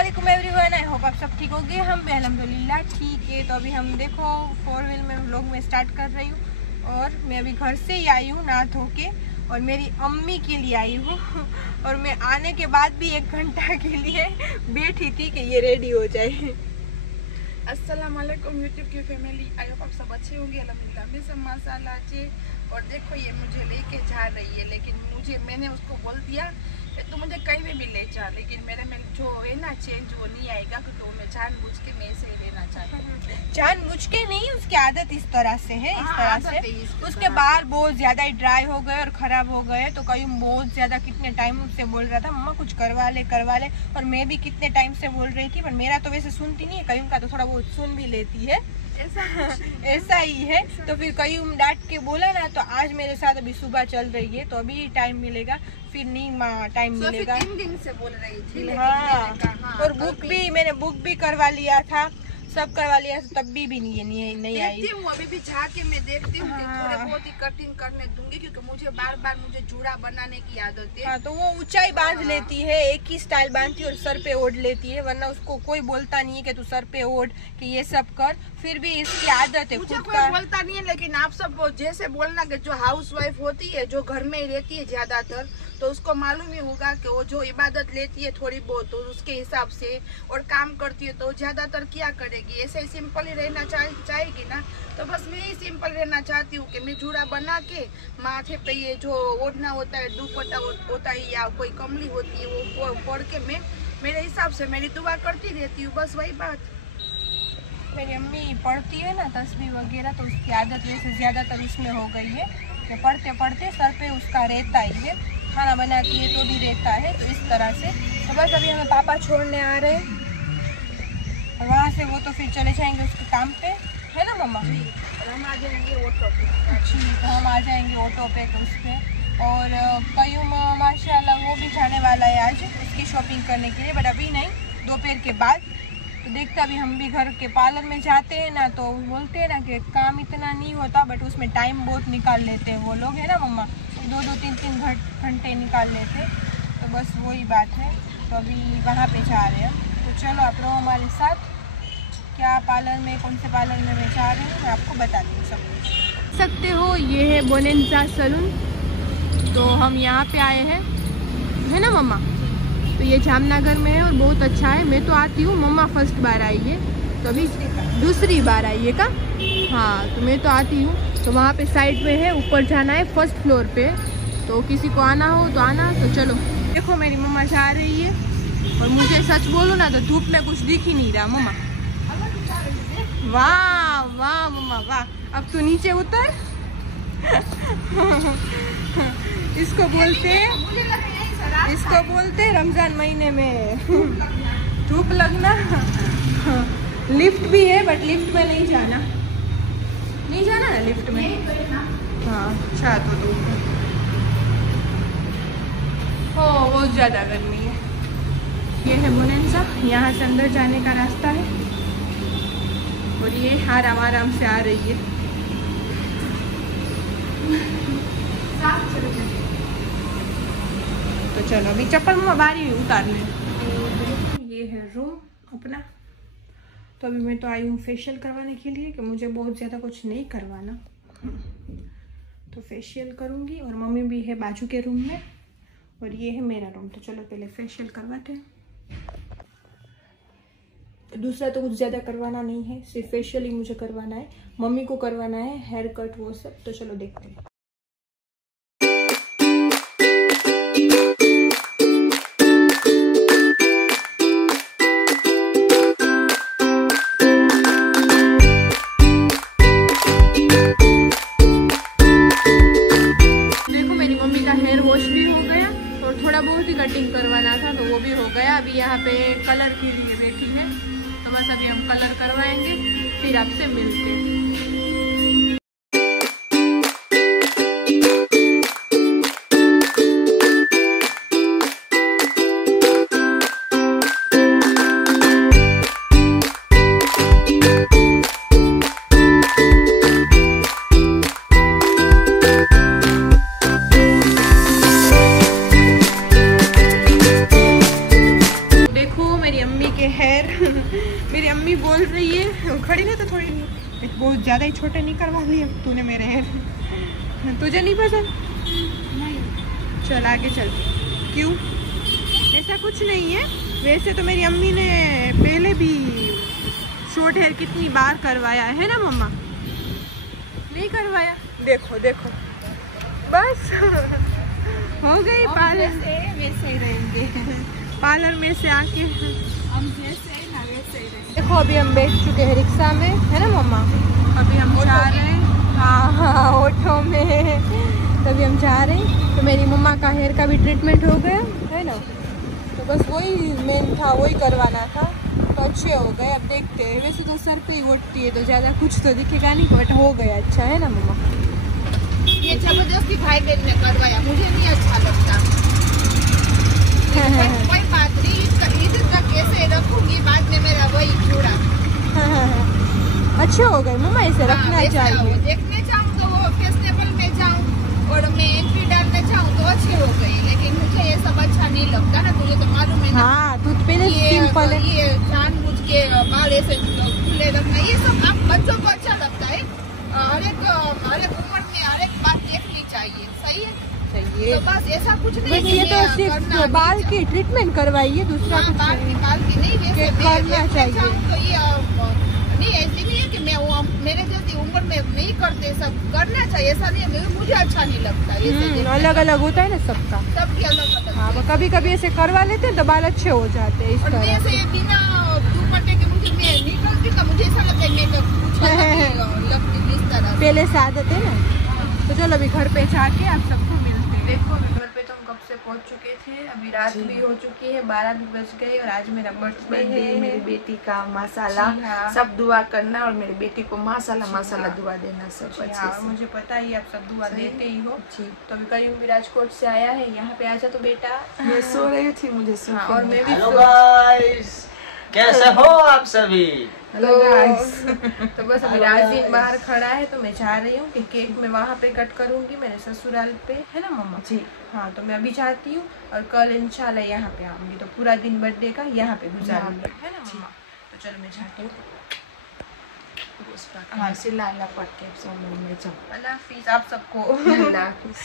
अस्सलामुअलैकुम everyone, I hope आप सब ठीक होंगे। हम भी अल्हम्दुलिल्लाह ठीक है। तो अभी हम देखो 4 व्हील में व्लॉग में स्टार्ट कर रही हूँ और मैं अभी घर से ही आई हूँ नहा धो के और मेरी अम्मी के लिए आई हूँ और मैं आने के बाद भी 1 घंटा के लिए बैठी थी कि ये रेडी हो जाए। अस्सलाम वालेकुम यूट्यूब की फैमिली, आई होप आप सब अच्छे होंगे। अल्हम्दुलिल्लाह मैं सब माशाल्लाह अच्छे। और देखो ये मुझे लेके जा रही है, लेकिन मैंने उसको बोल दिया कि तू मुझे कहीं भी ले जा, लेकिन मेरे में जो है ना चेंज वो नहीं आएगा, क्योंकि वो मैं जानबूझ के मैं से लेना चाहती हूँ। जानबूझ के नहीं, उसकी आदत इस तरह से है, इस तरह से उसके बाल बहुत ज्यादा ही ड्राई हो गए और खराब हो गए। तो कहीं बहुत ज्यादा कितने टाइम से बोल रहा था मम्मा कुछ करवा ले, और मैं भी कितने टाइम से बोल रही थी, पर मेरा तो वैसे सुनती नहीं है, कहीं का तो थोड़ा बहुत सुन भी लेती है, ऐसा ही है। तो फिर कहीं डांट के बोला ना, तो आज मेरे साथ अभी सुबह चल रही है, तो अभी टाइम मिलेगा, फिर नहीं टाइम मिलेगा। 3 दिन से बोल रही थी, हाँ, और मैंने बुक भी करवा लिया था, सब करवा लिया, तब भी नहीं आई। अभी भी जाके मैं देखती हूँ कि थोड़े बहुत ही कटिंग करने दूंगी, क्योंकि मुझे बार मुझे जूड़ा बनाने की आदत है। हाँ, तो वो ऊंचाई बांध लेती है, एक ही स्टाइल बांधती है और सर पे ओढ़ लेती है, वरना उसको कोई बोलता नहीं है कि तू सर पे ओढ़ कि ये सब कर, फिर भी इसकी आदत है। मुझे कोई बोलता नहीं है, लेकिन आप सब जैसे बोलना कि जो हाउस वाइफ होती है, जो घर में रहती है ज्यादातर, तो उसको मालूम ही होगा कि वो जो इबादत लेती है थोड़ी बहुत, तो उसके हिसाब से और काम करती है, तो ज्यादातर क्या करेगी, ऐसे ही सिंपल ही रहना चाहेगी ना। तो बस मैं ही सिंपल रहना चाहती हूँ कि मैं जूड़ा बना के माथे पे ये जो ओढ़ना होता है, दुपट्टा होता है या कोई कमली होती है, वो पढ़ के मैं मेरे हिसाब से मेरी दुआ करती रहती हूँ, बस वही बात। मेरी अम्मी पढ़ती है ना तस्बीह वगैरह, तो उसकी आदत वैसे ज्यादातर उसमें हो गई है कि पढ़ते पढ़ते सर पे उसका रहता ही है, खाना बना के तो भी रहता है, तो इस तरह से। तो बस अभी हमें पापा छोड़ने आ रहे हैं और वहाँ से वो तो फिर चले जाएंगे उसके काम पे, है ना मम्मा? और हम आ जाएंगे ऑटो पे। तो हम आ जाएंगे ऑटो पे उस पर। और कयूम माशाल्लाह वो भी जाने वाला है आज उसकी शॉपिंग करने के लिए, बट अभी नहीं, दोपहर के बाद। तो देखते अभी हम भी घर के पार्लर में जाते हैं ना, तो बोलते हैं ना कि काम इतना नहीं होता, बट उसमें टाइम बहुत निकाल लेते हैं वो लोग, है ना मम्मा? 2-2, 3-3 घंटे निकाल लेते, तो बस वही बात है। तो अभी वहाँ पे जा रहे हैं, तो चलो आप लोग हमारे साथ, क्या पार्लर में, कौन से पार्लर में मैं जा रही हूँ मैं आपको बताती हूँ सब कुछ। सकते हो ये है बोनेंजा सैलून, तो हम यहाँ पे आए हैं, है ना मम्मा? तो ये जामनगर में है और बहुत अच्छा है। मैं तो आती हूँ, मम्मा फर्स्ट बार आई है, तो अभी दूसरी बार आई है का? हाँ, तो मैं तो आती हूँ। तो वहाँ पे साइड में है, ऊपर जाना है, फर्स्ट फ्लोर पे, तो किसी को आना हो तो आना। तो चलो देखो मेरी मम्मा जा रही है, और मुझे सच बोलो ना तो धूप में कुछ दिख ही नहीं रहा मम्मा। वाह वाह मम्मा वाह, अब तो नीचे उतर इसको बोलते रमजान महीने में धूप लगना। लिफ्ट भी है, बट लिफ्ट में नहीं जाना ना लिफ्ट में। हाँ अच्छा, तो धूप हो, बहुत ज़्यादा गर्मी है। ये है बोनेंजा, यहाँ से अंदर जाने का रास्ता है, और ये आराम से आ रही है। तो चलो अभी चप्पल में बारी उतार ले। ये है रूम अपना। तो अभी मैं तो आई हूँ फेशियल करवाने के लिए, कि मुझे बहुत ज़्यादा कुछ नहीं करवाना, तो फेशियल करूँगी। और मम्मी भी है बाजू के रूम में, और ये है मेरा रूम। तो चलो पहले फेशियल करवाते हैं। दूसरा तो कुछ ज़्यादा करवाना नहीं है, सिर्फ फेशियल ही मुझे करवाना है, मम्मी को करवाना है हेयर कट वो सब। तो चलो देखते हैं। बहुत ही कटिंग करवाना था, तो वो भी हो गया। अभी यहाँ पे कलर के लिए बैठी है, तो बस अभी हम कलर करवाएंगे, फिर आपसे मिलते हैं। बहुत ज़्यादा ही छोटे नहीं करवा लिए तूने मेरे हेयर। तुझे नहीं पसंद? नहीं। चल आगे चल। क्यों? ऐसा कुछ नहीं है। वैसे तो मेरी अम्मी ने पहले भी शॉर्ट हेयर कितनी बार करवाया है ना मम्मा? नहीं करवाया? देखो देखो बस हो गई पार्लर। वैसे ही रहेंगे। पार्लर में से आके हम जैसे ही ना वैसे ही रहेंगे। देखो अभी हम बैठ चुके हैं रिक्शा में, है ना मम्मा? अभी हम जा रहे हैं, हाँ ऑटो में। तभी हम जा रहे हैं। तो मेरी मम्मा का हेयर का भी ट्रीटमेंट हो गया है ना, तो बस वही मेन था, वही करवाना था। तो अच्छे हो गए। अब देखते हैं। वैसे तो सर पे ही उठती है तो ज़्यादा कुछ तो दिखेगा नहीं, बट हो गया अच्छा, है ना मम्मा? ये जबरदस्ती भाई बहन ने करवाया, मुझे नहीं अच्छा लगता। कोई बात नहीं, इधर तक ऐसे रखूंगी, बाद में मेरा वही जोड़ा। अच्छे हो गए मम्मा, ऐसे रखना चाहिए। देखने जाऊँ तो वो फैशनेबल में जाऊँ और मैं एंट्री डालने जाऊँ तो अच्छे हो गए, लेकिन मुझे ये सब अच्छा नहीं लगता ना, तुझे तो मालूम है ना। हाँ तू पहले सिंपल है। ये जानबूझ के बाल ऐसे खुले रखना, ये सब आप बच्चों को अच्छा लगता है। हर एक उम्र में हर एक बात देखनी चाहिए, सही है? चाहिए तो बस ऐसा कुछ नहीं बस, ये तो सिर्फ बाल की ट्रीटमेंट करवाइए, दूसरा कुछ बाल की नहीं, वैसे करना चाहिए। तो ये नहीं, ऐसी नहीं है कि मैं मेरे जैसी उम्र में नहीं करते, सब करना चाहिए, ऐसा नहीं है। मुझे अच्छा नहीं लगता। अलग अलग होता है ना सबका, सबकी अलग अलग। हाँ कभी कभी ऐसे करवा लेते हैं तो बाल अच्छे हो जाते हैं इस और तरह से बिना दुपट्टे के मुझे मैं निकलती तो मुझे ऐसा लगता है मैं लगती इस तरह। पहले से आदत है ना। तो चलो अभी घर पे जाके आप सबको मिलते हैं। देखो अभी घर पे तो हम कब से पहुंच चुके थे, अभी रात भी हो चुकी है, 12 भी बज गए और आज मेरा बर्थडे है। मेरी बेटी का माशाल्लाह सब दुआ करना और मेरी बेटी को माशाल्लाह माशाल्लाह दुआ देना सब अच्छे से। मुझे पता ही आप सब दुआ देते ही हो। तो अभी कहीं भी राजकोट से आया है, यहाँ पे आजा तो बेटा। मैं सो रही थी, मुझे सुन और मैं भी हेलो गाइस, कैसे हो आप सभी? तो बस अभी राजीव बाहर खड़ा है तो मैं चाह रही हूँ कि केक मैं वहाँ पे कट करूँगी, मेरे ससुराल पे, है ना मम्मा? जी हाँ। तो मैं अभी चाहती हूँ और कल इंशाल्लाह यहाँ पे आऊंगी, तो पूरा दिन बर्थडे का यहाँ पे गुजारूंगी, है ना मम्मा? तो चलो मैं चाहती हूँ। हाँ सिला पट के सब में जाओ। अल्लाह हाफिज आप सबको। अल्लाह हाफिज।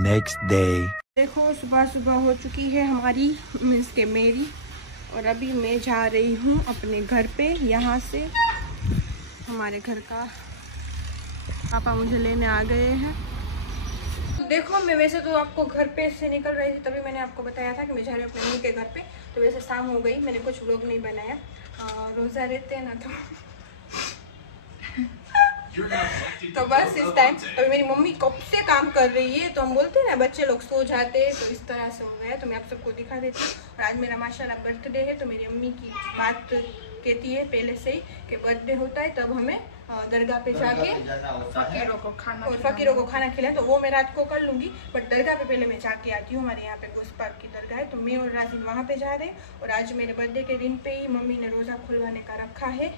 Next day. देखो सुबह सुबह हो चुकी है हमारी, मीन्स के मेरी, और अभी मैं जा रही हूँ अपने घर पे। यहाँ से हमारे घर का पापा मुझे लेने आ गए हैं। देखो मैं वैसे तो आपको घर पे से निकल रही थी, तभी मैंने आपको बताया था कि मैं जा रही हूँ अपने मम्मी के घर पे। तो वैसे शाम हो गई, मैंने कुछ व्लॉग नहीं बनाया, रोज़ा रहते हैं ना तो बस इस टाइम तो मेरी मम्मी कब से काम कर रही है, तो हम बोलते हैं ना बच्चे लोग सो जाते हैं, तो इस तरह से हो गया। तो मैं आप सबको दिखा देती हूँ। और आज मेरा माशाल्लाह बर्थडे है, तो मेरी अम्मी की बात कहती है पहले से ही कि बर्थडे होता है तब हमें दरगाह पे जाके फकीरों को खाना खिलाए। तो वो मैं रात को कर लूँगी, बट दरगाह पे पहले मैं जाके आती हूँ। हमारे यहाँ पे गोश्त पाक की दरगाह है, तो मैं और राजीव वहाँ पे जा रहे हैं। और आज मेरे बर्थडे के दिन पे ही मम्मी ने रोज़ा खुलवाने का रखा है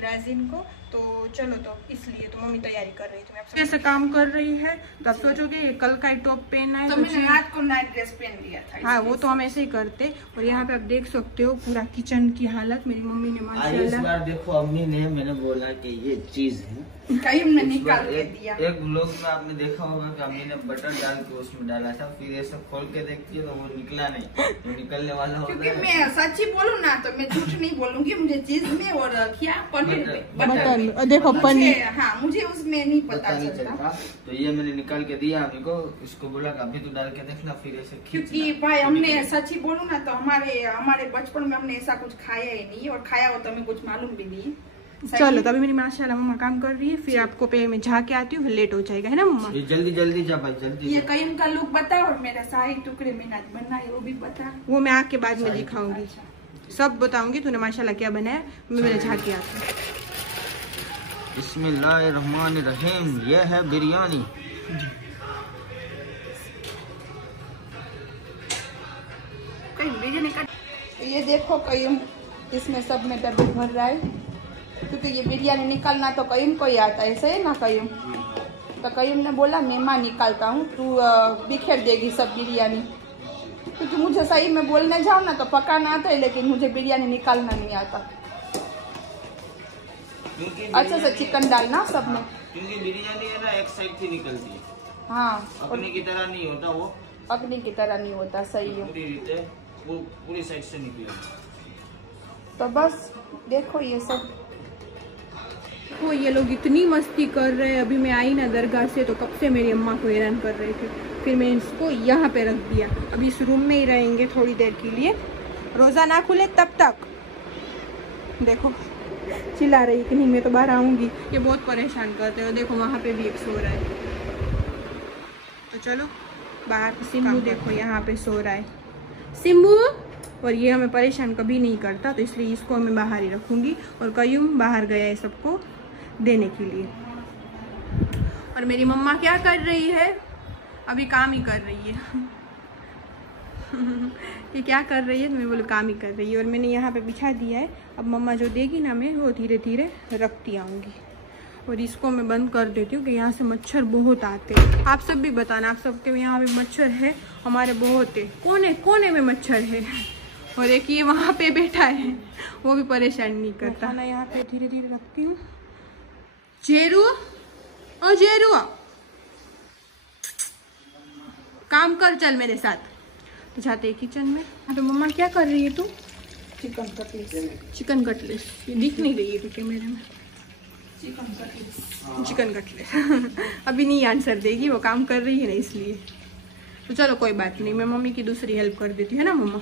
राजीव को, तो चलो तो इसलिए तो मम्मी तैयारी कर रही थी। ऐसे काम कर रही है तो आप सोचोगे कल का ही टॉप पहनना है, तो मैंने रात को नाइट ड्रेस पहन लिया था। हाँ वो तो हम ऐसे ही करते। और यहाँ पे आप देख सकते हो पूरा किचन की हालत मेरी मम्मी ने माशाल्लाह। इस बार देखो अम्मी ने, मैंने बोला कि ये चीज है, कहीं हमने निकाल के दिया। एक व्लॉग में आपने देखा होगा कि अम्मी ने बटर डाल के उसमें डाला था, फिर ऐसा खोल के देखती है तो वो निकला नहीं, तो निकलने वाला होता है। क्योंकि मैं सच्ची बोलूँ ना तो मैं झूठ नहीं बोलूंगी, मुझे चीज में और क्या पनीर बटर देखो पनीर, हाँ मुझे उसमें नहीं पता चलता। तो ये मैंने निकाल के दिया अम्मी को, इसको बोला कि अभी तो डाल के देखना, फिर ऐसे क्योंकि भाई हमने सच्ची बोलूँ ना तो हमारे बचपन में हमने ऐसा कुछ खाया ही नहीं, और खाया हो तो हमें कुछ मालूम भी नहीं। चलो तभी मेरी माशाल्लाह मम्मा काम कर रही है, फिर आपको पे मैं झाके आती हूँ, फिर लेट हो जाएगा, है ना मम्मा? जल्दी जल्दी जा भाई जल्दी। ये कहीं का लुक बता और मेरा सारी टुकड़े में नाच बनना है वो भी बता। वो मैं आके बाद में दिखाऊंगी, सब बताऊंगी तूने माशाल्लाह क्या बनाया। मैं मेरे झाके आती हूँ। बिस्मिल्लाहिर्रहमानिर्रहीम, ये है बिरयानी। कहीं बिरयानी का। ये देखो कयूम इसमें सब में डब्बे भर रहा है, क्योंकि ये बिरयानी निकालना तो कयूम को ही आता है, सही ना कयूम? तो कयूम ने बोला मैं निकालता हूँ, तू बिखेर देगी सब बिरयानी, क्योंकि मुझे सही में बोलने जाओ ना तो पकाना आता है, लेकिन मुझे बिरयानी निकालना नहीं आता। अच्छा से चिकन डालना सब में, क्योंकि बिरयानी है ना एक साइड से निकलती है। हाँ, अपने की तरह नहीं होता वो, अग्नि की तरह नहीं होता, सही है। पूरी रीते वो पूरी साइड से निकलेगा। तो बस देखो ये सब, वो ये लोग इतनी मस्ती कर रहे हैं। अभी मैं आई ना दरगाह से तो कब से मेरी अम्मा को हैरान कर रहे थे, फिर मैं इसको यहाँ पे रख दिया। अभी इस रूम में ही रहेंगे थोड़ी देर के लिए, रोज़ा ना खुले तब तक। देखो चिल्ला रही कि नहीं मैं तो बाहर आऊँगी, ये बहुत परेशान करते हो। देखो वहाँ पे भी एक सो रहा है, तो चलो बाहर। सिम्बू देखो यहाँ पे सो रहा है, सिम्बू। और ये हमें परेशान कभी नहीं करता, तो इसलिए इसको मैं बाहर ही रखूँगी। और कयूम बाहर गया है सबको देने के लिए। और मेरी मम्मा क्या कर रही है? अभी काम ही कर रही है। ये क्या कर रही है? तो मैं बोलूँ काम ही कर रही है। और मैंने यहाँ पे बिछा दिया है, अब मम्मा जो देगी ना मैं वो धीरे धीरे रखती आऊँगी। और इसको मैं बंद कर देती हूँ कि यहाँ से मच्छर बहुत आते हैं। आप सब भी बताना, आप सबके यहाँ पे मच्छर है? हमारे बहुत है, कोने कोने में मच्छर है। और एक ये वहाँ पे बैठा है, वो भी परेशान नहीं करता। खाना यहाँ पे धीरे धीरे रखती हूँ। जेरू, ओ जेरू काम कर, चल मेरे साथ। तो जाते हैं किचन में। तो मम्मा क्या कर रही है तू? Chicken cutlet. चिकन कटलेट, ये दिख नहीं रही है तो कैमरे में। चिकन कटलेट अभी नहीं आंसर देगी, वो काम कर रही है ना इसलिए। तो चलो कोई बात नहीं, मैं मम्मी की दूसरी हेल्प कर देती हूँ, है ना मम्मा?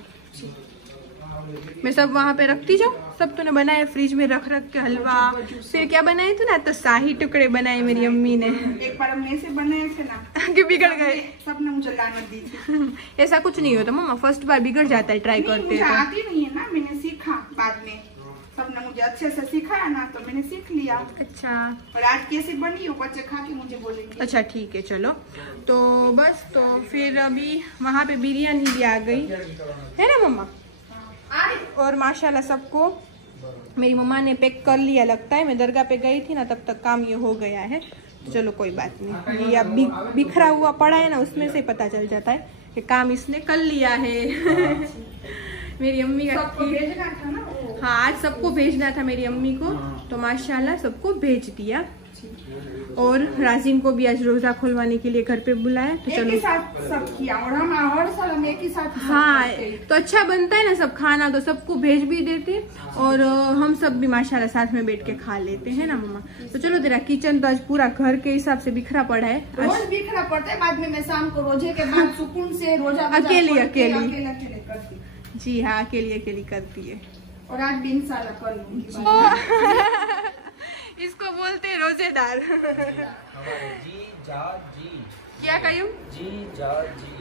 मैं सब वहाँ पे रखती जाऊँ। सब तूने बनाए फ्रिज में रख रख के हलवा। फिर क्या बनाए तू ना? तो शाही टुकड़े बनाए मेरी अम्मी ने। एक बार हमने ऐसे बनाए थे ना कि बिगड़ गए। सबने मुझे लानत दी थी। ऐसा कुछ नहीं होता मम्मा, फर्स्ट बार बिगड़ जाता है, ट्राई करते मुझे हैं तो। आती नहीं है ना, मैंने सीखा बाद में। सबने मुझे अच्छे से सिखाया ना तो मैंने सीख लिया। अच्छा, और आज कैसी बनी हो बच्चे खा के मुझे बोलेंगे। अच्छा ठीक है चलो। तो बस, तो फिर अभी वहाँ पे बिरयानी भी आ गई है ना मम्मा? और माशाल्लाह सबको मेरी मम्मा ने पैक कर लिया लगता है। मैं दरगाह पे गई थी ना, तब तक काम ये हो गया है। तो चलो कोई बात नहीं, ये अब बिखरा हुआ पड़ा है ना, उसमें से पता चल जाता है कि काम इसने कर लिया है। मेरी अम्मी का भेजना था ना वो। हाँ, आज सबको भेजना था मेरी अम्मी को, तो माशाल्लाह सबको भेज दिया। और राजीन को भी आज रोजा खुलवाने के लिए घर पे बुलाया। तो चलो एक ही साथ सब किया, और हम हर साल हम एक ही साथ। हाँ, तो अच्छा बनता है ना सब खाना, तो सबको भेज भी देते और हम सब भी माशाल्लाह साथ में बैठ के खा लेते हैं ना मम्मा। तो चलो, तेरा किचन तो आज पूरा घर के हिसाब से बिखरा पड़ा है। रोज बिखरा पड़ता है, बाद में मैं शाम को रोजे के बाद सुकून से रोजा अकेली अकेले करती। जी हाँ, अकेली करती है। और आज भी इंशाल्लाह कर लूंगी। इसको बोलते हैं रोजेदार। जी जा जी, क्या कहूँ? जी जा जी।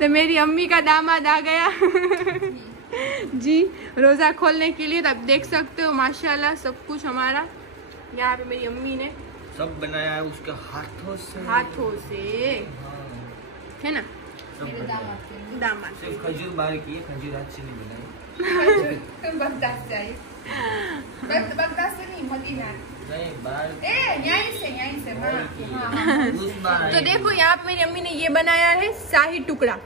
तो मेरी अम्मी का दामाद आ गया जी रोजा खोलने के लिए। तो आप देख सकते हो माशाल्लाह सब कुछ हमारा यहाँ पे मेरी अम्मी ने सब बनाया है उसके हाथों से, है ना? मेरे दामाद सिर्फ खजूर बाहर की है, खजूर अच्छी नहीं बनाई। तुम बगदाद से आई? बगदाद से नहीं, मदीना। नहीं बाहर, यहीं से उस बार तो देखो यहाँ पे मेरी अम्मी ने ये बनाया है शाही टुकड़ा।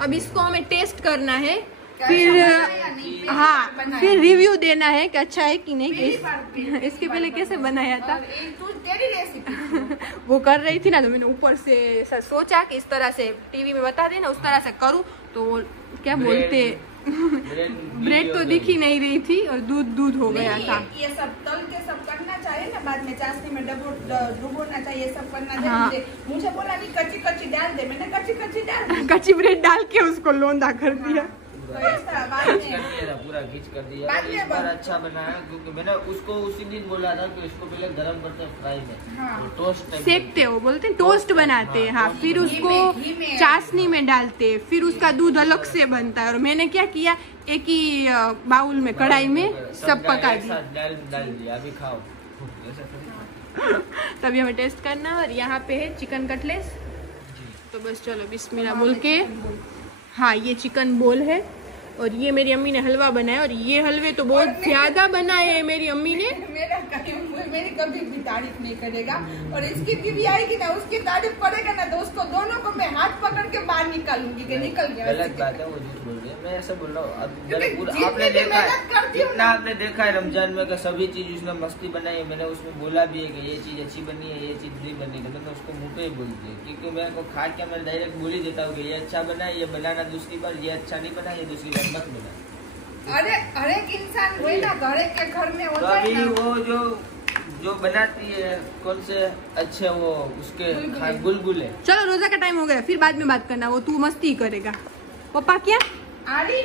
अब इसको हमें टेस्ट करना है, फिर हाँ फिर रिव्यू देना है कि अच्छा है कि नहीं। इसके पहले कैसे बनाया था वो कर रही थी ना, तो मैंने ऊपर से सोचा कि इस तरह से टीवी में बता देना, उस तरह से करूँ। तो वो क्या बोलते, ब्रेड तो दिख ही नहीं रही थी और दूध हो गया था। ये सब तल के सब करना चाहिए ना, बाद में चाशनी में डुबोना चाहिए, सब करना चाहिए। हाँ। मुझे बोला नहीं कच्ची डाल दे, मैंने कच्ची डाल दी। कच्ची ब्रेड डाल के उसको लोंदा कर दिया। तो ऐसा बाद में पूरा खींच कर दिया। बाद में एक बार अच्छा बनाया, क्योंकि मैंने उसको उसी दिन बोला था कि इसको पहले गरम करते हैं फ्राई में। हाँ। तो टोस्ट सेकते हो, बोलते हैं टोस्ट बनाते हैं। हाँ, फिर उसको घी में चाशनी में डालते हैं, फिर उसका दूध अलग से बनता है। और मैंने क्या किया, एक ही बाउल में कढ़ाई में सब पका दिया, डाल दिया। अभी खाओ। तभी हमें टेस्ट करना। और यहाँ पे है चिकन कटलेट। तो बस चलो बिस्मिल्लाह बोल के हाँ, ये चिकन बोल है और ये मेरी अम्मी ने हलवा बनाया और ये हलवे तो बहुत ज्यादा बनाए हैं मेरी अम्मी ने। मेरी कभी भी तारीफ नहीं करेगा और इसकी बीवी आएगी ना, उसकी तारीफ करेगा ना, तो उसको दोनों को मैं हाथ पकड़ के बाहर निकालूंगी कि निकल गया। गलत बात है, वो झूठ बोल रही है। मैं ऐसा बोल रहा हूँ, आपने देखा है जितना आपने देखा है रमजान में का सभी चीज उसने मस्ती बनाई है। मैंने उसमें बोला भी है कि ये चीज अच्छी बनी है, ये चीज नहीं बनी, तो मैंने उसको मुँह पे ही बोल दिया, क्योंकि मैं को खा के मैं डायरेक्ट बोल ही देता हूँ कि ये अच्छा बना है, ये बनाना दूसरी बार, ये अच्छा नहीं बना, ये दूसरी बार मत बना। अरे हर एक इंसान वही ना, हर एक के घर में होता है ना। वो जो बनाती है कौन से अच्छे वो उसके बुलबुल है। चलो रोजा का टाइम हो गया, फिर बाद में बात करना, वो तू मस्ती करेगा। पापा क्या आरी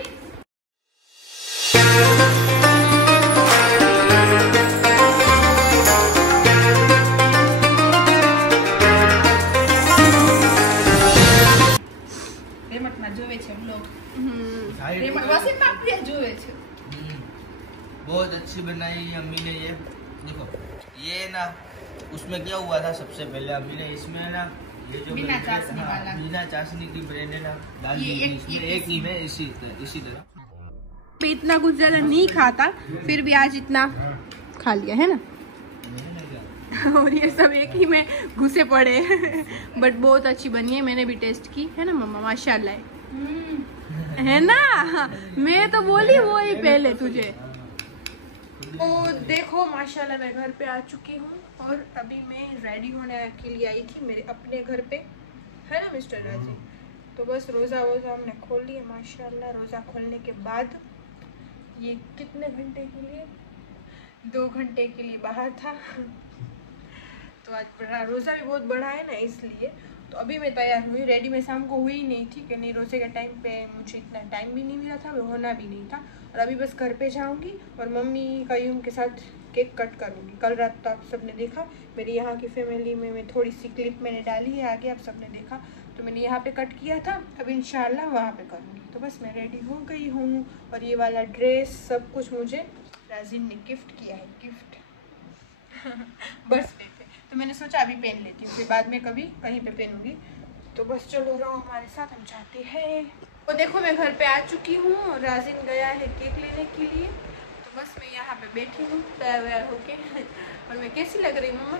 बहुत अच्छी बनाई अम्मी ने। ये देखो, ये ना उसमें क्या हुआ था, सबसे पहले अम्मी ने इसमें ना ये जो बिना चाशनी की ब्रेड है ना डाल दी थी इसमें, एक ही में इसी तरह। इतना कुछ ज्यादा नहीं खाता, फिर भी आज इतना खा लिया है ना। और ये सब एक ही में घुसे पड़े बट बहुत अच्छी बनी है, मैंने भी टेस्ट की है ना मम्मा, माशाल्लाह है ना। मैं तो बोली वो ही पहले तुझे। तो देखो माशाल्लाह मैं घर पे आ चुकी हूँ और अभी मैं रेडी होने के लिए आई थी मेरे अपने घर पे, है ना मिस्टर राजी। तो बस रोज़ा वोज़ा हमने खोल लिया माशाल्लाह। रोज़ा खोलने के बाद ये कितने घंटे के लिए, 2 घंटे के लिए बाहर था। तो आज बड़ा रोज़ा भी बहुत बड़ा है ना, इसलिए तो अभी मैं तैयार हुई, रेडी मैं शाम को हुई नहीं थी कि नहीं, रोज़े के टाइम पे मुझे इतना टाइम भी नहीं मिला था, वो होना भी नहीं था। और अभी बस घर पे जाऊंगी और मम्मी कयूम के साथ केक कट करूंगी। कल रात तो आप सबने देखा मेरी यहाँ की फैमिली में मैं थोड़ी सी क्लिप मैंने डाली है आगे, आप सबने देखा। तो मैंने यहाँ पे कट किया था, अब इंशाल्लाह वहाँ पे करूँगी। तो बस मैं रेडी हो गई हूँ और ये वाला ड्रेस सब कुछ मुझे राजिन ने गिफ्ट किया है, गिफ्ट बर्थडे पे। तो मैंने सोचा अभी पहन लेती हूँ, फिर बाद में कभी कहीं पे पहनूंगी। तो बस चलो रहो हमारे साथ, हम जाते हैं। तो देखो मैं घर पे आ चुकी हूँ और राजिन गया है केक लेने के लिए। तो बस मैं यहाँ पे बैठी हूँ तैयार व्यार होके। और मैं कैसी लग रही हूँ मम्मा?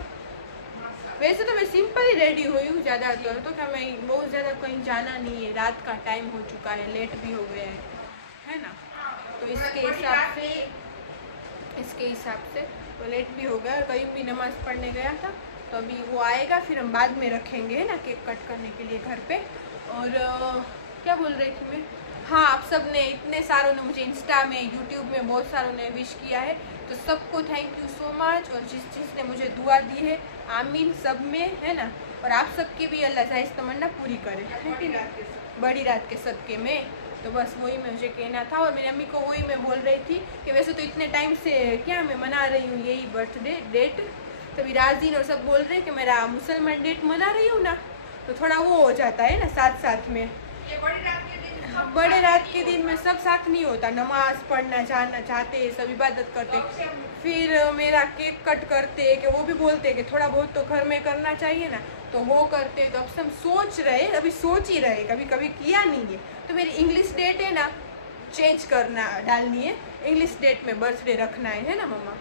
वैसे तो मैं सिंपल ही रेडी हुई हूँ ज़्यादातर, तो क्या मैं बहुत ज़्यादा कहीं जाना नहीं है, रात का टाइम हो चुका है, लेट भी हो गया है ना। तो इसके हिसाब से तो लेट भी हो गया और कहीं भी नमाज़ पढ़ने गया था। तो अभी वो आएगा, फिर हम बाद में रखेंगे है ना केक कट करने के लिए घर पे। और क्या बोल रही थी मैं, हाँ आप सब ने इतने सारों ने मुझे इंस्टा में यूट्यूब में बहुत सारों ने विश किया है, तो सबको थैंक यू सो मच। और जिसने मुझे दुआ दी है आमीन सब में, है ना। और आप सबकी भी अल्लाह जायज़ तमन्ना पूरी करे, है कि बड़ी रात के सदक़े में। तो बस वही मुझे कहना था। और मेरी अम्मी को वही मैं बोल रही थी कि वैसे तो इतने टाइम से क्या मैं मना रही हूँ यही बर्थडे डेट, तभी राजीन और सब बोल रहे हैं कि मेरा मुसलमान डेट मना रही हूँ ना, तो थोड़ा वो हो जाता है ना साथ साथ में। ये बड़े रात के दिन में सब साथ नहीं होता, नमाज पढ़ना जाना चाहते, सब इबादत करते, फिर मेरा केक कट करते कि वो भी बोलते कि थोड़ा बहुत तो घर में करना चाहिए ना, तो वो करते। तो अब हम सोच रहे, अभी सोच ही रहे, कभी कभी किया नहीं है। तो मेरी इंग्लिश डेट है ना चेंज करना डालनी है, इंग्लिश डेट में बर्थडे रखना है ना मम्मा।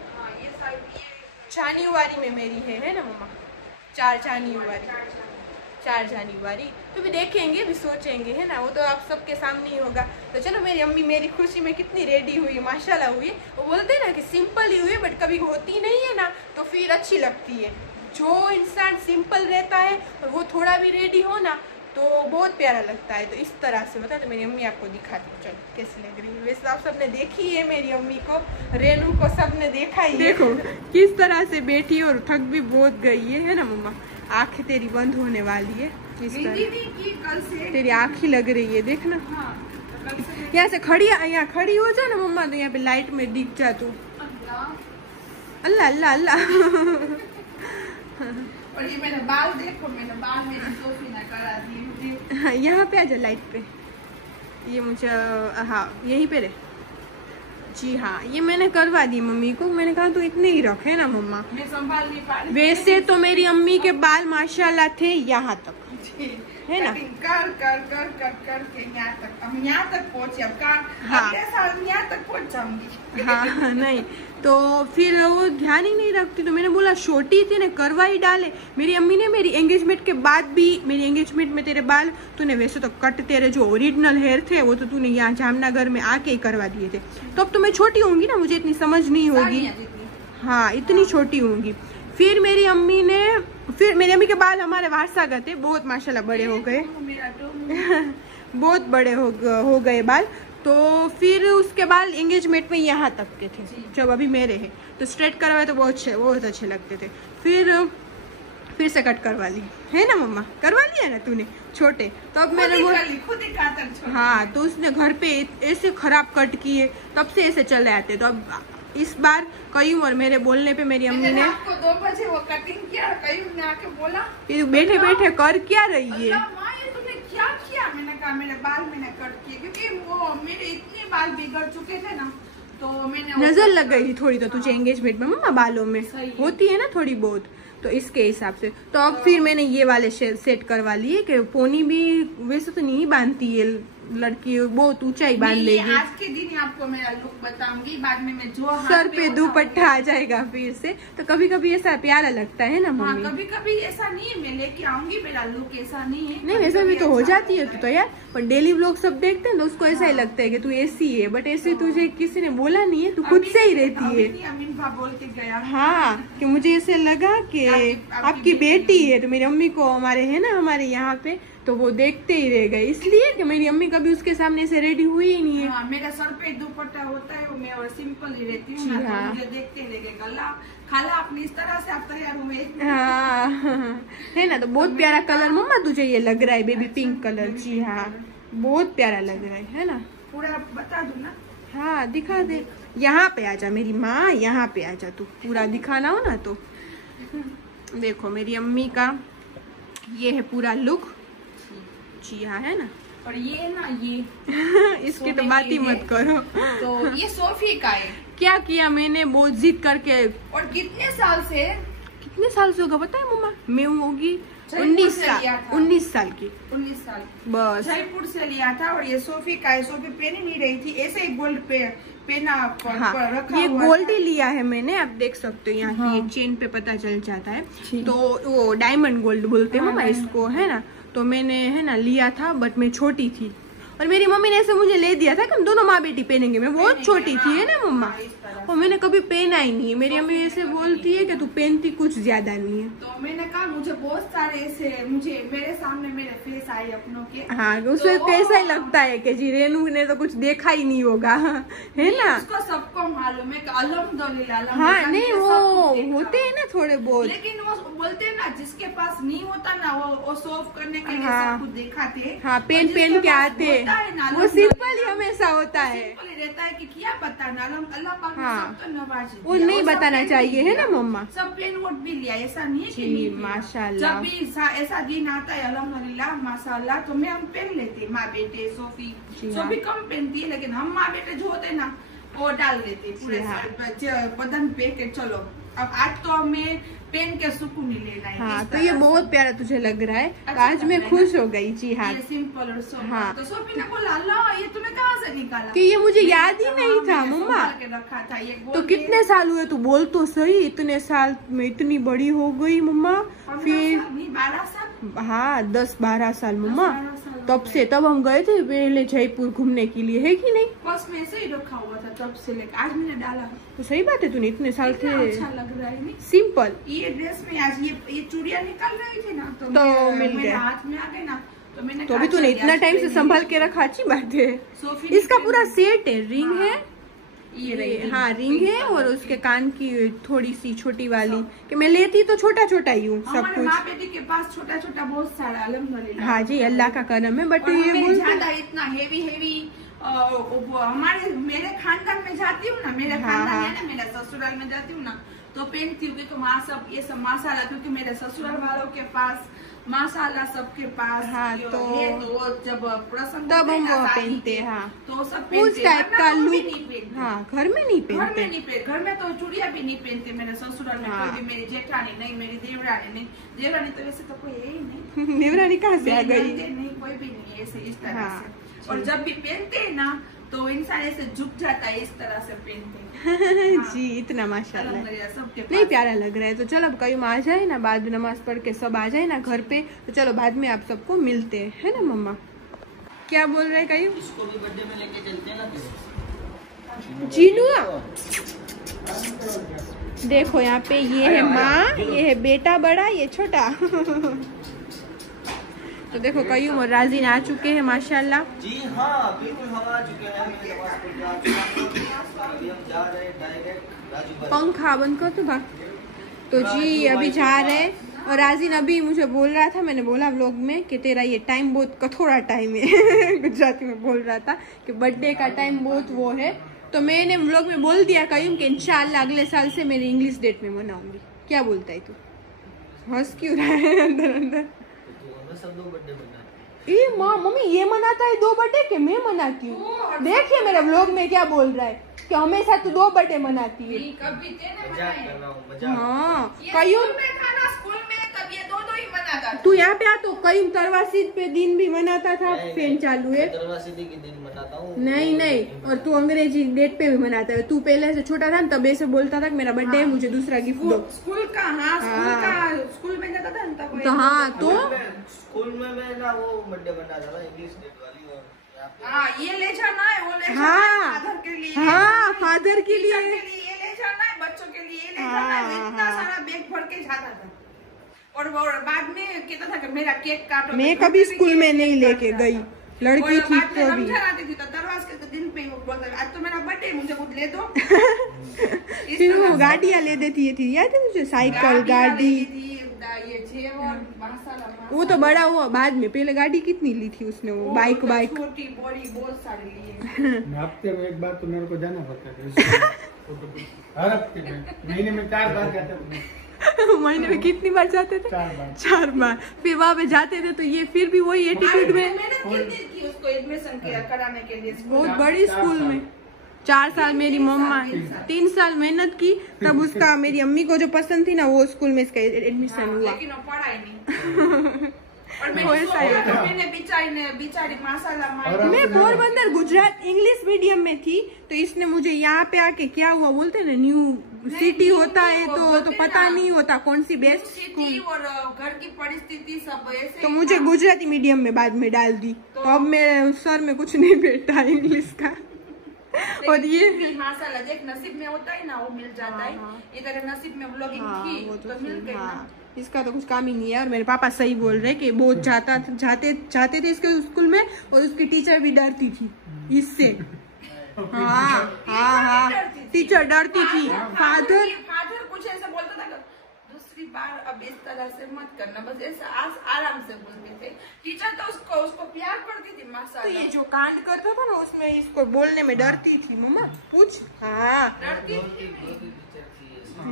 जनवरी में मेरी है ना मम्मा, 4 जनवरी। तो भी देखेंगे, भी सोचेंगे है ना, वो तो आप सबके सामने ही होगा। तो चलो मेरी अम्मी मेरी खुशी में कितनी रेडी हुई माशाल्लाह हुई। वो बोलते हैं ना कि सिंपल ही हुई, बट कभी होती नहीं है ना तो फिर अच्छी लगती है। जो इंसान सिंपल रहता है और वो थोड़ा भी रेडी हो ना तो बहुत प्यारा लगता है। तो इस तरह से होता है। तो मेरी अम्मी आपको दिखाती हूँ, चलो कैसी लग रही है। वैसे आप सबने देखी है मेरी अम्मी को, रेनू को सबने देखा ही है। देखो किस तरह से बैठी और थक भी बहुत गई है ना मम्मा। आँखें तेरी बंद होने वाली है, इस तरह तेरी आँख ही लग रही है, देखना। यहाँ से खड़ी, यहाँ खड़ी हो जा ना मम्मा, तो यहाँ पे लाइट में दिख जा तू। अल्लाह अल्लाह अल्लाह। और ये मैंने बाल देखो, मैंने बाल मेरी सोफी ना करा दी। यहाँ पे आ जा लाइट पे, ये मुझे हाँ यहीं पे रहे। जी हाँ, ये मैंने करवा दी मम्मी को, मैंने कहा तू इतने ही रखे ना मम्मा, मैं संभाल नहीं पा रही। वैसे तो मेरी अम्मी के बाल माशाल्लाह थे यहाँ तक, है ना। कर कर कर कर कर के यहाँ तक पहुँचे। अब हाँ। अगले साल यहाँ तक पहुँच जाऊंगी। हाँ नहीं तो फिर वो ध्यान ही नहीं रखती, तो मैंने बोला छोटी थी ना, करवा ही डाले। मेरी अम्मी ने मेरी एंगेजमेंट के बाद भी, मेरी एंगेजमेंट में तेरे बाल तूने वैसे तो कट, तेरे जो ओरिजिनल हेयर थे वो तो तूने यहाँ जामनगर में आके ही करवा दिए थे। तो अब तो मैं छोटी होंगी ना, मुझे इतनी समझ नहीं होगी। हाँ इतनी छोटी होंगी। फिर मेरी अम्मी के बाल हमारे वारसागत है, बहुत माशाल्लाह बड़े हो गए। बहुत बड़े हो गए बाल। तो फिर उसके बाद एंगेजमेंट में यहाँ तक के थे, जब अभी मेरे हैं तो स्ट्रेट करवाए तो बहुत अच्छे लगते थे। फिर से कट करवा ली है ना मम्मा, करवा लिया ना तूने छोटे। तो अब मैंने खुद ही कातर। हाँ तो उसने घर पे ऐसे खराब कट किए, तब से ऐसे चले आते। तो अब इस बार कयूम और मेरे बोलने पे मेरी अम्मी ने आपको 2 बजे वो कटिंग किया, कयूम ने आके बोला बैठे बैठे कर क्या रही है। ये तुमने क्या किया? मैंने कहा मेरे बाल मैंने कट किए, क्योंकि वो मेरे इतने बाल बिगड़ चुके थे ना, तो मैंने नजर लग गई थी थोड़ी तो तुझे एंगेजमेंट में मम्मा बालों में होती है ना थोड़ी बहुत, तो इसके हिसाब से। तो अब फिर मैंने ये वाले सेट करवा लिए कि पोनी भी वैसे तो नहीं बांधती है लड़की, बहुत ऊंचाई बांध लेगी। आज के दिन आपको मेरा लुक बताऊंगी, बाद में मैं जो सर पे दुपट्टा आ जाएगा फिर से। तो कभी कभी ऐसा प्यारा लगता है ना मम्मी। हाँ, कभी कभी ऐसा नहीं है, मैं लेके आऊंगी, मेरा लुक ऐसा नहीं है। नहीं वैसे भी तो हो जाती है तो यार, पर डेली व्लॉग सब देखते हैं तो उसको ऐसा ही लगता है कि तू ऐसी है, बट ऐसे तुझे किसी ने बोला नहीं है, तू खुद से ही रहती है। अमीन भा बोल के गया। हाँ कि मुझे ऐसे लगा कि आपकी बेटी है, तो मेरी अम्मी को हमारे है ना हमारे यहाँ पे तो वो देखते ही रह गए, इसलिए कि मेरी अम्मी कभी उसके सामने से रेडी हुई ही नहीं है। हाँ, मेरा सर पे दुपट्टा होता है, वो मैं और सिंपल ही रहती हूँ ना, तो मुझे देखते रह गए खाला अपनी इस तरह से आप तैयार हुए। हाँ है ना। तो बहुत प्यारा कलर मम्मा तुझे ये लग रहा है, बेबी पिंक कलर। जी हाँ बहुत प्यारा लग रहा है ना। पूरा बता दूं ना? हाँ दिखा दे, यहाँ पे आजा मेरी माँ, यहाँ पे आजा, तू पूरा दिखाना हो ना। तो देखो मेरी अम्मी का ये है पूरा लुक। जी हाँ है ना। और ये ना ये इसकी तो बात ही मत करो। तो ये सोफी का है। क्या किया मैंने, बहुत जिद करके। और कितने साल से होगा पता है मम्मा? मैं होगी 19 साल की। 19 साल बस। जयपुर से लिया था। और ये सोफी का है, सोफी पहन ही नहीं रही थी, ऐसे ही गोल्ड पे पहना रखा ये हुआ गोल्ड ही लिया है मैंने, आप देख सकते हो यहाँ की ये चेन पे पता चल जाता है। तो वो डायमंड गोल्ड बोलते हैं मम्मा इसको, है ना। तो मैंने है ना लिया था, बट मैं छोटी थी और मेरी मम्मी ने ऐसे मुझे ले दिया था कि हम दोनों माँ बेटी पहनेंगे। मैं बहुत छोटी थी है ना मम्मा, और मैंने कभी पहना ही नहीं है। मेरी अम्मी ऐसे बोलती है कि तू पहनती कुछ ज्यादा नहीं है। तो मैंने कहा मुझे बहुत सारे ऐसे मेरे सामने मेरे फेस आए अपनों के। हाँ उसमें कैसा ही लगता है कि जी रेनू ने तो कुछ देखा ही नहीं होगा, है ना। उसको सबको मालूम है कि अल्हम्दुलिल्लाह। हाँ नहीं वो होते हैं ना थोड़े बहुत, लेकिन वो बोलते हैं ना जिसके पास नहीं होता ना वो सोफ करने के लिए सब कुछ दिखाते। हाँ पेन के आते, वो सिंपल ही हमेशा होता है, रहता है कि क्या बताना, अल्लाह पाक सब तो नवाजी वो नहीं बताना चाहिए है ना मम्मा। सब पेन वोट भी लिया, ऐसा नहीं है कि माशाल्लाह। जब भी ऐसा दिन आता है अल्हम्दुलिल्लाह माशाल्लाह, तो मैं हम पहन लेते माँ बेटे। सोफी कम पहनती है, लेकिन हम माँ बेटे जो होते ना वो डाल देते पूरे बदन पे के चलो अब आज तो हमें पेन के सुकून ही लेना है। हाँ तो ये बहुत प्यारा तुझे लग रहा है, अच्छा आज मैं खुश हो गई। जी हाँ सिंपल और सोबर। हाँ तो सोफी ने बोला अल्लाह ये तुम्हें कहाँ से निकाला? कि ये मुझे याद ही नहीं था मम्मा। रखा था ये। तो कितने साल हुए तू बोल तो सही, इतने साल में इतनी बड़ी हो गई मम्मा। फिर 12 साल। हाँ 10-12 साल मम्मा। तब हम गए थे पहले जयपुर घूमने के लिए, है कि नहीं? बस में ऐसे ही रखा हुआ था तब से लेकर आज मैंने डाला। तो सही बात है, तूने इतने साल थे। अच्छा लग रहा है नहीं? सिंपल ये ड्रेस में आज ये चूड़ियाँ निकल रही थी ना, तो मिल गया हाथ में आ गए ना, तो मैंने तो अभी तूने इतना टाइम से संभाल के रखा, अच्छी बात है। इसका पूरा सेट है, रिंग है ये, हाँ रिंग है, और उसके कान की थोड़ी सी छोटी वाली कि मैं लेती तो छोटा ही हूँ सब कुछ। माँ बेटी के पास छोटा बहुत सारा अल्हम्दुलिल्लाह। हाँ जी अल्लाह का करम है। बट ये ज्यादा इतना हेवी मेरे खानदान में जाती हूँ ना, मेरे खानदान है ना, मेरे ससुराल में जाती हूँ ना तो पहनती हूँ, क्योंकि वहाँ सब ये सब मसाला, क्योंकि मेरे ससुराल वालों के पास माशाल्लाह सबके पास। हाँ, जो तो है, तो जब प्रसंग तब होते हैं हम ना वो शादी पहनते के, हैं, हाँ। तो सब उस पहनते हैं, टाइप वरना का वो भी लुक। नहीं पहनते। हाँ, घर में नहीं घर में पहनते। नहीं पहनते, घर में तो चूड़िया भी नहीं पहनते। मेरे ससुराल में हाँ। कोई भी, मेरी जेठानी नहीं, मेरी देवरानी नहीं। देवरानी तो वैसे तो कोई है ही नहीं, देवरानी कहाँ से आ मेरी गई? ननदे नहीं, कोई भी नहीं ऐसे इस तरह हाँ, से। और जब भी पहनते हैं ना तो इंसान ऐसे झुक जाता है, इस तरह से पहनते हैं। जी, इतना माशाल्लाह। अल्हम्दुलिल्लाह सबके नहीं, पास। प्यारा लग रहा है। तो चलो अब कयूम आ जाए ना, बाद में नमाज पढ़ के सब आ जाए ना घर पे, तो चलो बाद में आप सबको मिलते हैं, है ना मम्मा? क्या बोल रहे कयूम? इसको भी बर्थडे में लेके चलते हैं ना फिर। जीनुआ, देखो यहाँ पे ये है माँ, ये है बेटा बड़ा, ये छोटा। तो देखो कयूम और राजीन आ चुके हैं माशाल्लाह। जी हाँ, बिल्कुल हम आ चुके हैं। मैं नमाज पढ़ के आ चुका हूं। अभी हम जा रहे हैं डायरेक्ट राजू भाई। पंखा बंद कर तो बा। तो जी अभी जा रहे हैं, और राजीन अभी मुझे बोल रहा था, मैंने बोला व्लॉग में कि तेरा ये टाइम बहुत कठोरा टाइम है। गुजराती में बोल रहा था कि बर्थडे का टाइम बहुत वो है। तो मैंने व्लॉग में बोल दिया कयूम कि इंशाल्लाह अगले साल से मेरी इंग्लिश डेट में मनाऊंगी। क्या बोलता है तू? हंस क्यों रहा है अंदर अंदर? सब लोग बर्थडे मनाते ए माँ, मम्मी ये मनाता है 2 बर्थडे के मैं मनाती हूँ। देखिए मेरे व्लॉग में क्या बोल रहा है कि हमेशा तू 2 बर्थडे मनाती है। कभी तेने मजाक मनाए। कर रहा हूँ, मजाक। हाँ, ये कयूम स्कूल में था ना, स्कूल में तब ये दो ही मनाता था। तू यहाँ पे आ तो कयूम तरवासीद पे दिन भी मनाता था, फैन चालू है। दरवाजे के दिन मनाता हूँ। नहीं, और तू अंग्रेजी डेट पे भी मनाता है। तू पहले से छोटा था ना, तब ऐसे बोलता था कि मेरा बर्थडे है, मुझे दूसरा गिफ्ट दो। स्कूल का, हाँ स्कूल में जाता था ना तब। तो हाँ, तो स्कूल में मैं ना वो बर्थडे मनाता था इंग्लिश डेट वाली। और यहाँ पे हाँ, ये ले जाना है, वो ले जाना हाँ, है, फादर के लिए, हाँ, फादर के लिए, टीचर के लिए ये ले जाना है, बच्चों के लिए ये ले जाना है। मैं इतना सारा बैग भर के जाता था। और वो बाद में कहता था कि मेरा केक काटो। मैं कभी स्कूल में नहीं लेके गई, लड़की थी तो भी। रमजान आती थी तो दरवाजे के दिन पे वो बोलता आज तो मेरा बर्थडे, मुझे कुछ ले दो। फिर वो गाड़ियाँ ले देती थी, याद है तुझे? साइकिल, गाड़ी। ये जेवर, मसाला, वो तो बड़ा हुआ बाद में, पहले गाड़ी कितनी ली थी उसने? वो बाइक छोटी बड़ी बहुत सारी ली है। हफ्ते में एक बार तो मेरे को जाना पड़ता है। हर हफ्ते में, महीने में 4 बार जाते हैं। महीने में कितनी बार जाते थे? 4 बार। फिर वहाँ पे जाते थे तो ये फिर भी वही एटीट्यूड में। मैंने कितनी की उसको एडमिशन किया कराने के लिए। बहुत बड़ी स्कूल में 4 साल मेरी मम्मा 3 साल मेहनत की, तब उसका मेरी अम्मी को जो पसंद थी ना वो स्कूल में इसका एडमिशन हुआ। लेकिन वो पढ़ा ही नहीं। और मैंने बेचारी माशाल्लाह, मैं पोरबंदर गुजरात इंग्लिश मीडियम में थी, तो इसने मुझे यहाँ पे आके क्या हुआ बोलते हैं ना, न्यू सिटी होता है तो पता नहीं होता कौन सी बेस्ट सिटी और घर की परिस्थिति सब ऐसे। तो मुझे गुजराती मीडियम में बाद में डाल दी, तो अब मेरे सर में कुछ नहीं बैठा इंग्लिश का। और ये माशाल्लाह देख, नसीब में होता है ना वो मिल जाता है। इधर नसीब में व्लॉगिंग थी तो मिल गई ना। इसका तो कुछ काम ही नहीं है। और मेरे पापा सही बोल रहे कि बहुत जाते थे इसके स्कूल में, और उसकी टीचर भी डरती थी इससे। हाँ, टीचर डरती थी। फादर कुछ ऐसा बोलता था, दूसरी बार अब इस तरह से मत करना, बस ऐसा आराम से बोलते थे। टीचर तो उसको प्यार करती थी माशाल्लाह। तो ये जो कांड करता था ना उसमें इसको बोलने में डरती थी। मम्मा पूछ। हाँ, डरती थी।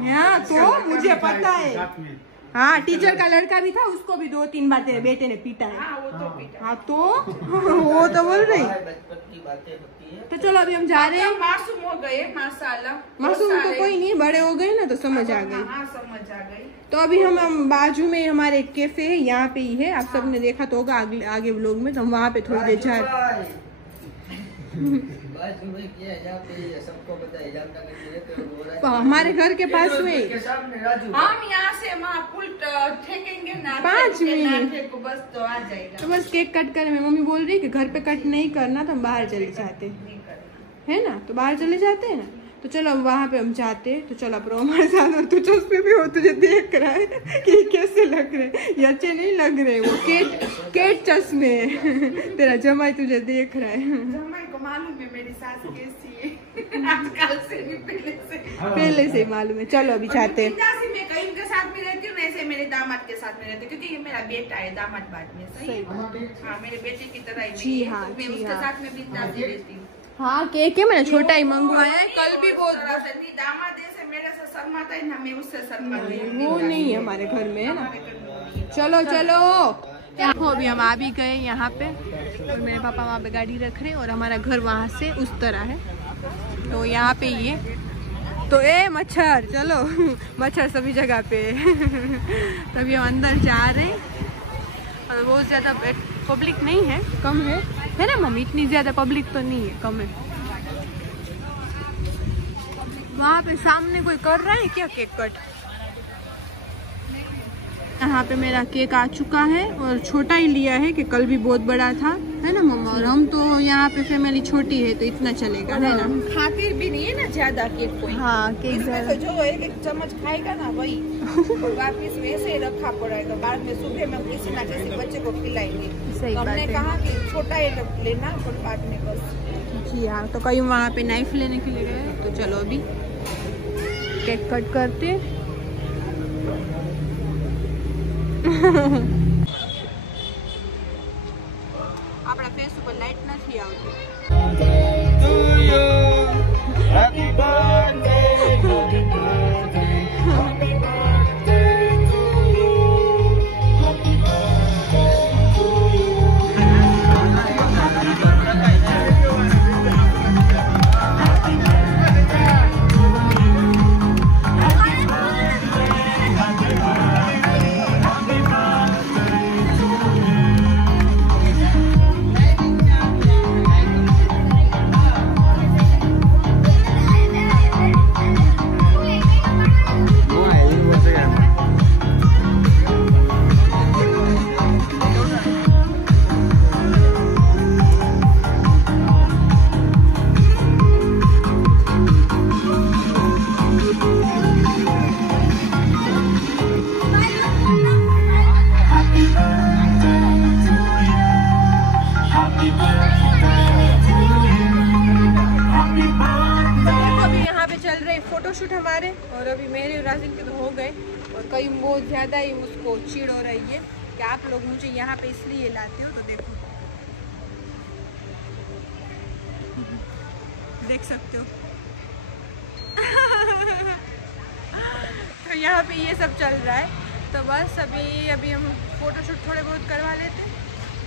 हाँ, तो मुझे पता है। हाँ, टीचर का लड़का भी था, उसको भी 2-3 बार तेरे बेटे ने पीटा है। हाँ, वो तो पीटा। हाँ, तो वो तो बोल रही। बचपन की बातें होती है। तो चलो अभी हम जा रहे हैं। मासूम हो गए माशाल्लाह। मासूम तो कोई नहीं, बड़े हो गए ना तो समझ आ गई। हाँ, समझ आ गई। तो अभी हम बाजू में हमारे कैफे है, यहाँ पे ही है, आप सबने देखा तो होगा आगे व्लॉग में, तो हम वहाँ पे थोड़ी देर जा रहे। हमारे घर के पास हुए हम यहाँ से पुल ठेकेंगे ना, 5 मिनट बस तो आ जाएगा। तो बस केक कट कर। मम्मी बोल रही कि घर पे कट नहीं करना, तो हम बाहर चले जाते है ना, तो बाहर चले जाते हैं ना। तो चलो अब वहाँ पे हम जाते, तो चलो अब हमारे साथ। और तू चश्मे भी हो, तुझे देख रहा है कि कैसे लग रहे, ये अच्छे नहीं लग रहे। वो केट चश्मे तेरा जमाई तुझे देख रहा है। जमाई को मालूम है मेरी सास कैसी है, आजकल से भी पहले से मालूम है। चलो अभी जाते। मैं कहीं के साथ में रहती हूँ, ऐसे मेरे दामाद के साथ में रहती हूँ, क्योंकि ये मेरा बेटा है, दामाद बाद में। सही। हाँ, मेरे बेटे की तरह ही। जी हाँ, मैं उसके साथ में बिंदास रहती हूँ। हाँ, केक है, मैंने छोटा ही मंगवाया है। कल भी बहुत दामाद ऐसे मेरे से शर्माता है ना, मैं उससे शर्माती हूँ। वो नहीं है हमारे घर में, है ना। चलो चलो, देखो अभी हम आ भी गए यहाँ पे, और मेरे पापा वहाँ पे गाड़ी रख रहे हैं, और हमारा घर वहाँ से उस तरह है। तो यहाँ पे ये तो मच्छर, चलो मच्छर सभी जगह पे तभी हम अंदर जा रहे हैं। और बहुत ज़्यादा पब्लिक नहीं है, कम है ना मम्मी? इतनी ज़्यादा पब्लिक तो नहीं है, कम है। वहाँ पे सामने कोई कर रहा है क्या केक कट? यहाँ पे मेरा केक आ चुका है, और छोटा ही लिया है कि कल भी बहुत बड़ा था, है ना मम्मा? और हम तो यहाँ पे फैमिली छोटी है तो इतना चलेगा, है ना? खातिर भी नहीं है ना ज्यादा केक कोई। हाँ, केक इसमें तो जो एक चम्मच खाएगा ना वही, और वापिस वैसे ही रखा पड़ेगा। बाद में सुबह में किसी ना किसी बच्चे को खिलाएंगे। सही तो बात हमने है। कहा कि छोटा ही लेना, और बाद में बस। जी हाँ, तो कहीं वहाँ पे नाइफ लेने के लिए गए, तो चलो अभी केक कट करते। આપણા ફેસ ઉપર લાઈટ નથી આવતી। फोटोशूट हमारे, और अभी मेरे राजिन के तो हो गए, और कई बहुत ज़्यादा ही उसको चिढ़ हो रही है कि आप लोग मुझे यहाँ पे इसलिए लाते हो। तो देखो, देख सकते हो तो यहाँ पे ये सब चल रहा है। तो बस अभी हम फोटोशूट थोड़े बहुत करवा लेते,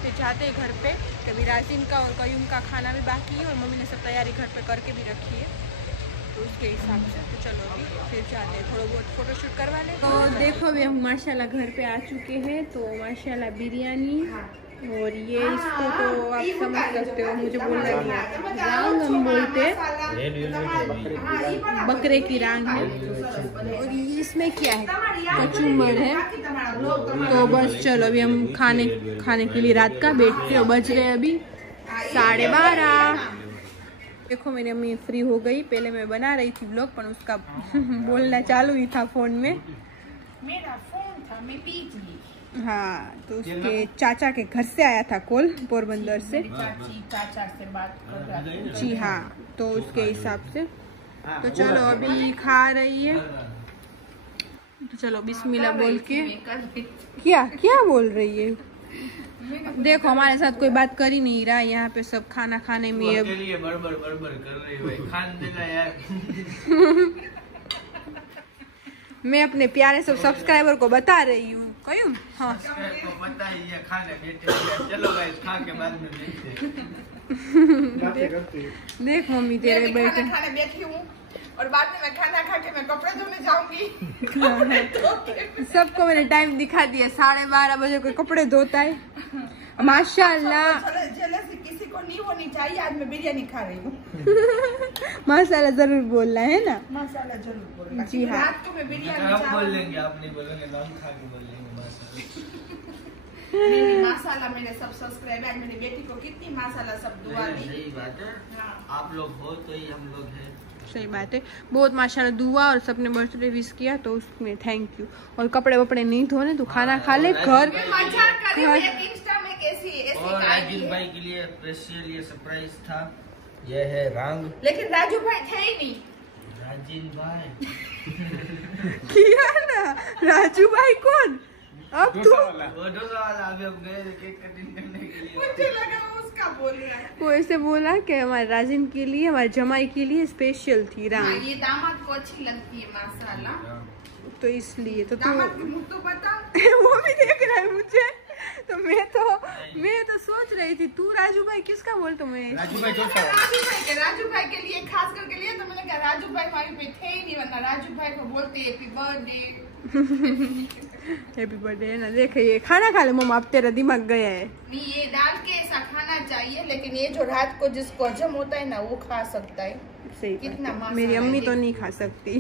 फिर जाते हैं घर पे। कभी राजिन का और कयूम का खाना भी बाकी है, और मम्मी ने सब तैयारी घर पे करके भी रखी है, तो उसके हिसाब से। तो चलो अभी फिर जाते हैं, थोड़ा बहुत फोटोशूट करवा ले। तो देखो अभी हम माशाल्लाह घर पे आ चुके हैं। तो माशाल्लाह बिरयानी, और ये इसको तो आप समझ सकते हो, मुझे बोलना नहीं आता, रांग हम बोलते हैं, बकरे की रांग है। और ये इसमें क्या है, कचूमर है। तो बस चलो अभी हम खाने के लिए रात का बैठते हो। बज रहे अभी 12:30। देखो मेरी अम्मी फ्री हो गई। पहले मैं बना रही थी ब्लॉग, पर उसका बोलना चालू ही था फोन में। मेरा फोन था, मैं बिजी। हाँ, तो उसके चाचा के घर से आया था कॉल, पोरबंदर से। चाचा से बात कर रहा था। जी हाँ, तो उसके हिसाब से। तो चलो अभी खा रही है, तो चलो बिस्मिल्लाह बोल के। क्या बोल रही है? देखो हमारे साथ कोई बात कर ही नहीं रहा, यहाँ पे सब खाना खाने में अब बड़बड़ कर रही है भाई, खान देना यार। मैं अपने प्यारे सब सब्सक्राइबर को बता रही हूँ। कयूं? हाँ, को पता ही है, खाने बैठे। चलो गाइस, खा के बाद में मिलते हैं। देख मम्मी तेरे बैठे खाने बैठी हूँ, और बाद में मैं खाना खा के मैं कपड़े धोने जाऊंगी। सबको मैंने टाइम दिखा दिया, 12:30 बजे कोई कपड़े धोता है। माशाल्लाह जेलसी किसी को नहीं होनी चाहिए। आज मैं बिरयानी खा रही हूँ। माशाल्लाह जरूर बोलना है ना। माशाल्लाह जरूर बोलना। जी हाँ, रात को मैं बिरयानी हम बोल लेंगे, आप नहीं बोलेंगे, नाम खा के बोल लेंगे। माशाल्लाह मेरे सब सब्सक्राइबर, आज मेरी बेटी को कितनी माशाल्लाह सब दुआ दी। सही बात है, आप लोग हो तो ही हम लोग हैं। सही बात है, बहुत माशाल्लाह दुआ, और सबने बर्थडे विश किया तो उसमें थैंक यू। और कपड़े वपड़े नहीं धोने, तो खाना खा ले घर। मजाक कर रही हूँ, एक इंस्टा में कैसी और राजीव भाई के लिए स्पेशल ये सरप्राइज था। ये है रंग, लेकिन राजू भाई थे ही नहीं। राजीव भाई किया ना, राजू भाई कौन? अब तू वो डोसा वाला। अभी हम गए केक कटिंग करने के लिए। मुझे लगा उसका क्या बोल रहा है? वो ऐसे बोला कि हमारे राजिन के लिए, हमारे जमाई के लिए स्पेशल थी राम। ये दामाद को अच्छी लगती है माशाल्लाह, तो इसलिए तो दामाद के मुंह तो बता। वो भी देख रहा है मुझे। तो मैं तो सोच रही थी तू राजू भाई किसका बोल, तो मैं राजू भाई जोश है। राजू भाई के लिए खास करके लिए, तो मैंने कहा राजू भाई वहीं पे थे ही नहीं, वरना राजू भाई को बोलते हैप्पी बर्थडे। हैप्पी बर्थडे ना। देखे ये खाना खा ले मम्मा, अब तेरा दिमाग गया है। नहीं, ये डाल के ऐसा खाना चाहिए, लेकिन ये जो रात को जिसको हजम होता है ना वो खा सकता है। सही कितना बात है। मस्त मेरी है अम्मी ये। तो नहीं खा सकती।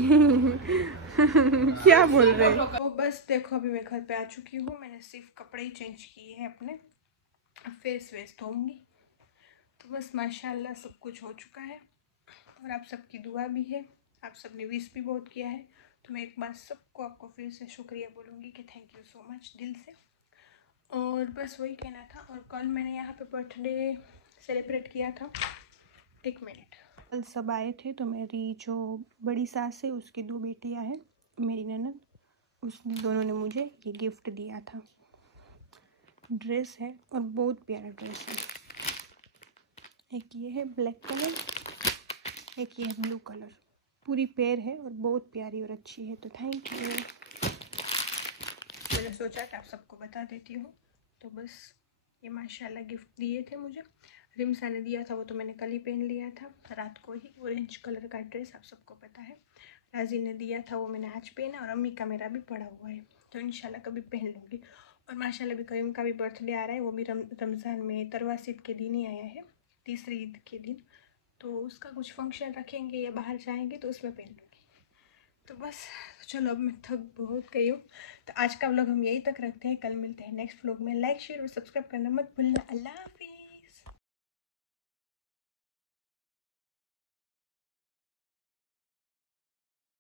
क्या बोल रहे हो? तो बस देखो अभी मैं घर पे आ चुकी हूँ। मैंने सिर्फ कपड़े ही चेंज किए हैं अपने, फेस वेस धोऊंगी। तो बस माशाल्लाह सब कुछ हो चुका है और आप सबकी दुआ भी है, आप सबने विश भी बहुत किया है। तो मैं एक बार सबको आपको फिर से शुक्रिया बोलूँगी कि थैंक यू सो मच दिल से। और बस वही कहना था। और कल मैंने यहाँ पे बर्थडे सेलिब्रेट किया था। एक मिनट, कल सब आए थे। तो मेरी जो बड़ी सास है उसकी 2 बेटियाँ हैं, मेरी ननद, उस दोनों ने मुझे ये गिफ्ट दिया था। ड्रेस है और बहुत प्यारा ड्रेस है। एक ये है ब्लैक कलर, एक ये है ब्लू कलर। पूरी पेयर है और बहुत प्यारी और अच्छी है। तो थैंक यू। मैंने सोचा कि आप सबको बता देती हूँ। तो बस ये माशाल्लाह गिफ्ट दिए थे मुझे। रिमसा ने दिया था, वो तो मैंने कल ही पहन लिया था रात को ही। ऑरेंज कलर का ड्रेस आप सबको पता है। राजी ने दिया था, वो मैंने आज पहना। और अम्मी का मेरा भी पड़ा हुआ है, तो इंशाल्लाह कभी पहन लूँगी। और माशाल्लाह भी करीम का भी बर्थडे आ रहा है, वो भी रमज़ान में तरवासीद के दिन ही आया है, तीसरी ईद के दिन। तो उसका कुछ फंक्शन रखेंगे या बाहर जाएंगे तो उसमें पहन लूँगी। तो बस चलो, अब मैं थक बहुत गई हूँ। तो आज का व्लॉग हम यही तक रखते हैं। कल मिलते हैं नेक्स्ट व्लॉग में। लाइक शेयर और सब्सक्राइब करना मत भूलना। अल्लाह हाफिज़।